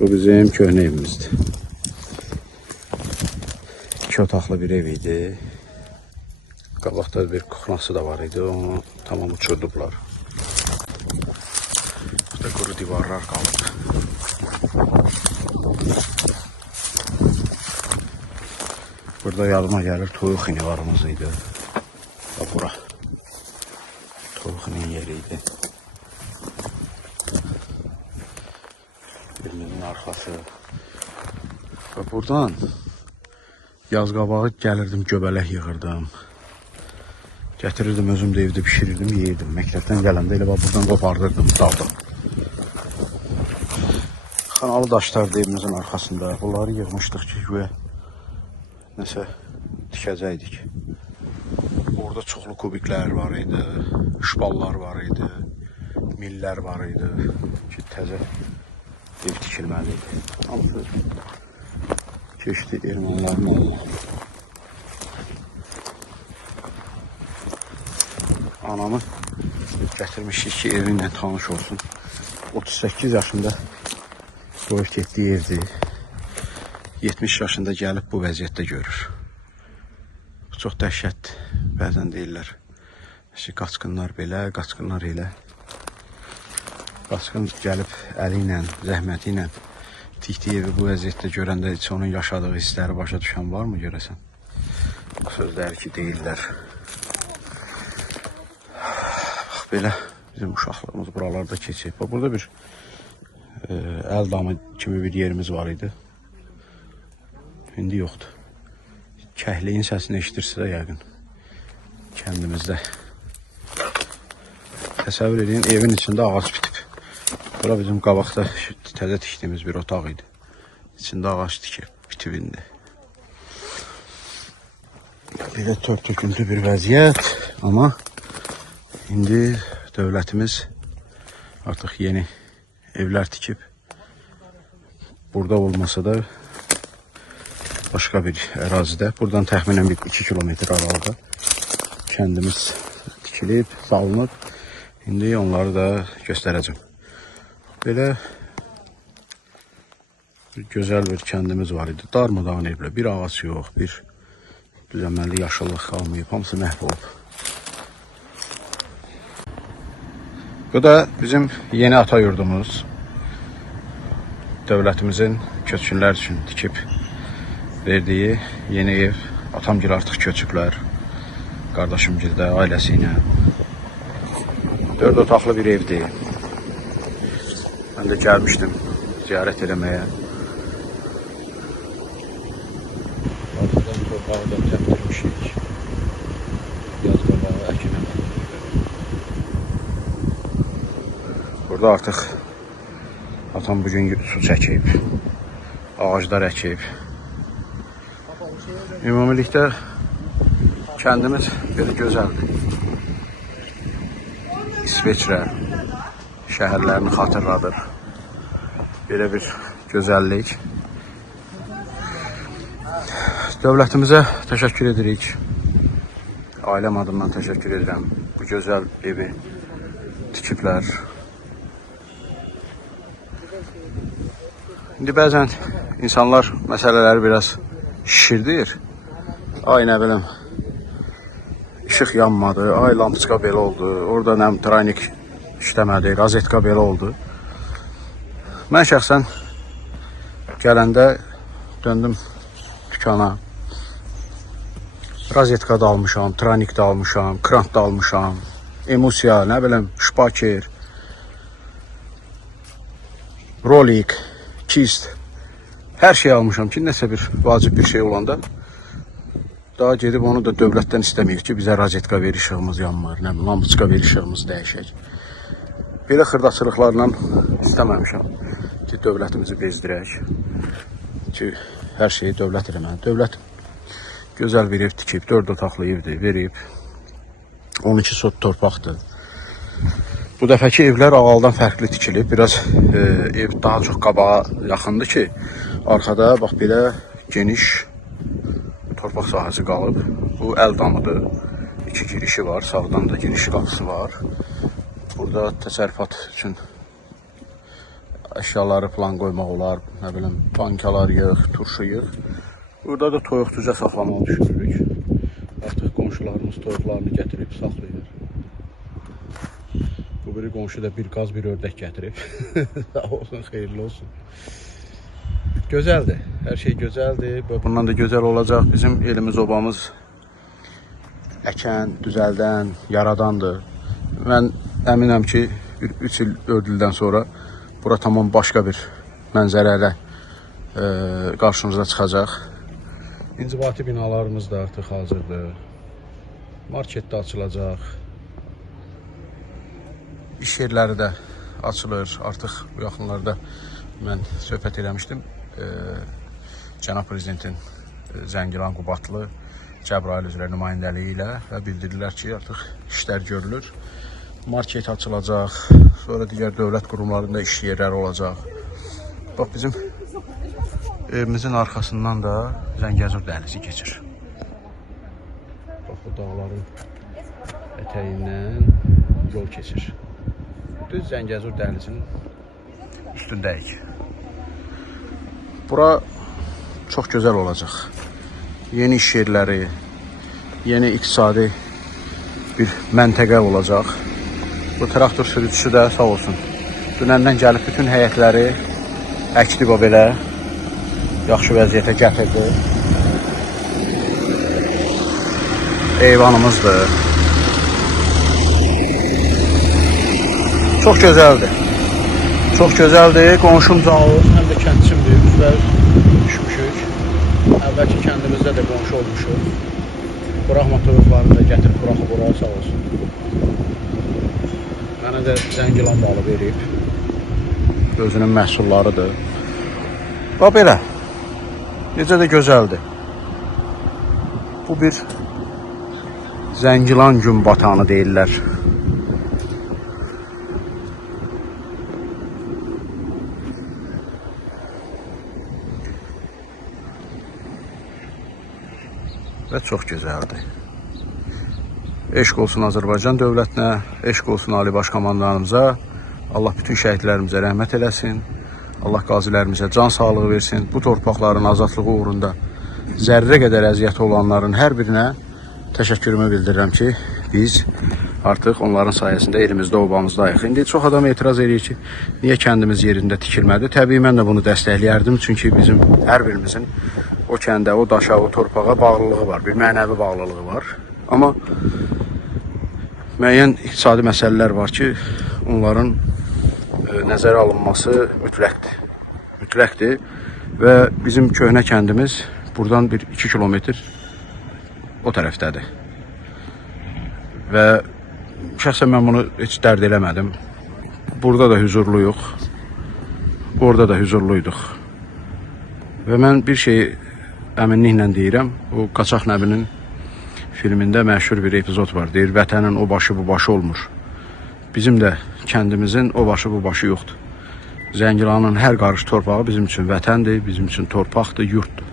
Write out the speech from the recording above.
Bu bizim köhnə evimizdir. 2 otaqlı bir ev idi. Qabaqda bir kuxnası da var idi. Onu tamam uçurdular. Burada quru divarlar qalıb. Burada yadıma gəlir toyuq inivarımız idi. Bura toyuq inin yeri idi. Birimizin arxası. Və buradan yaz qabağı gəlirdim, göbələk yığırdım. Gətirirdim, özüm də evdə pişirirdim, yeyirdim. Məktəbdən gələndə elə buradan qopardırdım, daldım. Xanalı daşlardı evimizin arxasında. Bunları yığmışdıq ki, güya nəsə tikəcəkdik. Orada çoxlu kubiklər var idi, şpallar var idi, millər var idi ki, təzə ev tikilməli idi. Hamısı keçdi ermənilərin elinə. Anamı gətirmişik ki, evinlə tanış olsun. 38 yaşında qoyub getdiyi evdir. 70 yaşında gəlib bu vəziyyətdə görür. Bu çox dəhşətdir. Bəzən deyirlər ki, qaçqınlar belə, qaçqınlar elə. Qaçqın gəlib əli ilə, zəhməti ilə tikdiyi evi bu vəziyyətdə görəndə heç onun yaşadığı hissləri başa düşən varmı görəsən? Bu sözləri ki, deyirlər. Belə bizim uşaqlarımız buralarda keçib. Burada bir əl damı kimi bir yerimiz var idi. İndi yoxdur. Kəhliyin səsini eşidirsə də yəqin kəndimizdə. Təsəvvür edin, evin içində ağac bitib. Bura bizim qabaqda təzə tikdiyimiz bir otaq idi. İçində ağac tikib, bitib indi. Belə tört-töküntü bir vəziyyət, amma indi dövlətimiz artıq yeni evlər tikib. Burada olmasa da başqa bir ərazidə, buradan təxminən 2 kilometr aralıda kəndimiz tikilib, salınıb. İndi onları da göstərəcəm. Belə gözəl bir kəndimiz var idi. Darmadağın evlə, bir ağac yox, bir düzəməlli yaşıllıq qalmayıb, hamısı məhv olub. Bu da bizim yeni ata yurdumuz. Dövlətimizin köçkünlər üçün tikib verdiyi yeni ev. Atamgil artıq köçüblər. Qardaşımgil də ailəsi ilə. 4 otaqlı bir evdir. Mən də gəlmişdim ziyarət eləməyə. Arxadan torpağı da təpdirmişik. Yaz qabağı əkinə. Burada artıq atam bugün su çəkib, ağaclar əkib. Ümumilikdə kəndimiz belə gözəldir. İsveçrə şəhərlərini xatırladır. Belə bir gözəllik. Dövlətimizə təşəkkür edirik. Ailəm adından təşəkkür edirəm. Bu gözəl evi tikiblər. İndi bəzən insanlar məsələləri biraz şişirdir. Ay nə bilim, işıq yanmadı, ay lampiçka belə oldu, orada nə tranik işləmədi, rozetka belə oldu. Mən şəxsən gələndə döndüm dükana. Rozetka da almışam, tranik da almışam, krant da almışam, emusiya, nə bilim, şpaker, rolik, kist, hər şey almışam ki, nəsə bir vacib bir şey olanda daha gedib onu da dövlətdən istəməyik ki, bizə rozetka ver, işığımız yanmır, nə bilim, lampiçka ver, işığımız dəyişək. Belə xırdaçılıqlarla istəməmişəm ki, dövlətimizi bezdirək ki, hər şeyi dövlət eləməli. Dövlət gözəl bir ev tikib, 4 otaqlı evdir, verib, 12 sot torpaqdır. Bu dəfəki evlər ağaldan fərqli tikilib. Biraz ev daha çox qabağa yaxındır ki, arxada bax belə geniş torpaq sahəsi qalıb. Bu əl damıdır. 2 girişi var, sağdan da giriş qapısı var. Burada təsərrüfat üçün əşyaları falan qoymaq olar. Nə bilim, bankalar yığ, turşu yığ. Burada da toyuq-cücə saxlamağı düşünürük. Artıq qonşularımız toyuqlarını gətirib saxlayır. Bu biri qonşu da bir qaz, bir ördək gətirib. Sağ olsun, xeyirli olsun. Gözəldir, hər şey gözəldir. Bundan da gözəl olacaq. Bizim elimiz, obamız əkən, düzəldən, yaradandır. Mən əminəm ki, 3 il, 4 ildən sonra bura tamam başqa bir mənzərə ilə qarşımıza çıxacaq. İnzibati binalarımız da artıq hazırdır. Market də açılacaq. İş yerləri də açılır. Artıq bu yaxınlarda mən söhbət eləmişdim. Cənab Prezidentin Zəngilan Qubadlı Cəbrayıl üzrə nümayəndəliyi ilə və bildirdilər ki, artıq işlər görülür. Market açılacaq, sonra digər dövlət qurumlarında iş yerləri olacaq. Bax, bizim evimizin arxasından da Zəngəzur dəhlizi keçir. Bax, bu dağların ətəyindən yol keçir. Düz Zəngəzur dəhlizinin üstündəyik. Bura çox gözəl olacaq. Yeni iş yerləri, yeni iqtisadi bir məntəqə olacaq. Bu traktor sürücüsü də sağ olsun. Dünəndən gəlib bütün həyətləri əkdi və belə yaxşı vəziyyətə gətirdi. Eyvanımızdır. Çox gözəldir. Çox gözəldir. Qonşum Cavuz, həm də kəndçimdir. Üzvər düşmüşük. Əvvəlki kəndimizdə də qonşu olmuşuq. Buraxma toyuqlarını da gətirib buraxıb oraya, sağ olsun. Mənə də Zəngilan balı verib. Özünün məhsullarıdır. Bax belə. Necə də gözəldir. Bu bir Zəngilan gün batanı deyirlər. Və çox gözəldir. Eşq olsun Azərbaycan dövlətinə, eşq olsun Ali Baş Komandanımıza. Allah bütün şəhidlərimizə rəhmət eləsin. Allah qazilərimizə can sağlığı versin. Bu torpaqların azadlığı uğrunda zərrə qədər əziyyəti olanların hər birinə təşəkkürümü bildirirəm ki, biz artıq onların sayəsində elimizdə, obamızdayıq. İndi çox adam etiraz edir ki, niyə kəndimiz yerində tikilmədi? Təbii mən də bunu dəstəkləyərdim. Çünki bizim hər birimizin o kəndə, o daşa, o torpağa bağlılığı var. Bir mənəvi bağlılığı var. Amma müəyyən iqtisadi məsələlər var ki, onların nəzərə alınması mütləqdir. Mütləqdir və bizim köhnə kəndimiz buradan bir 2 kilometr o tərəfdədir. Və şəxsən mən bunu heç dərd eləmədim. Burada da hüzurluyuq, orada da hüzurluyduq. Və mən bir şey əminliklə deyirəm, o Qaçaq Nəbinin filmində məşhur bir epizod var. Deyir, vətənin o başı bu başı olmur. Bizim də kəndimizin o başı bu başı yoxdur. Zəngilanın hər qarış torpağı bizim üçün vətəndir, bizim üçün torpaqdır, yurtdur.